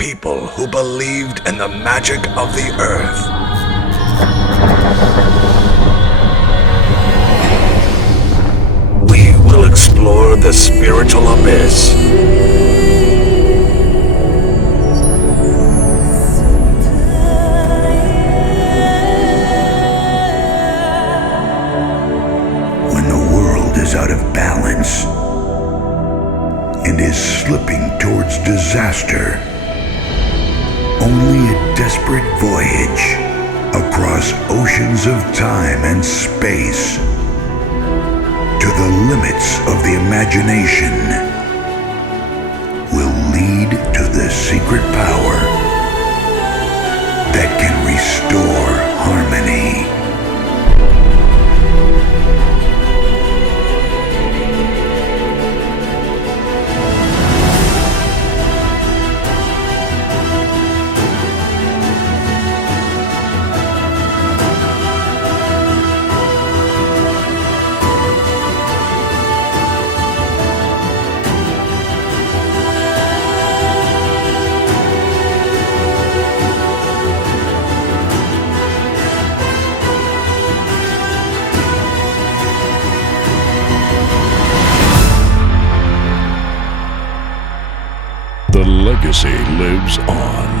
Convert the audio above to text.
people who believed in the magic of the earth. We will explore the spiritual abyss. When the world is out of balance and is slipping towards disaster, only a desperate voyage across oceans of time and space to the limits of the imagination will lead to the secret power that can restore harmony. The legacy lives on.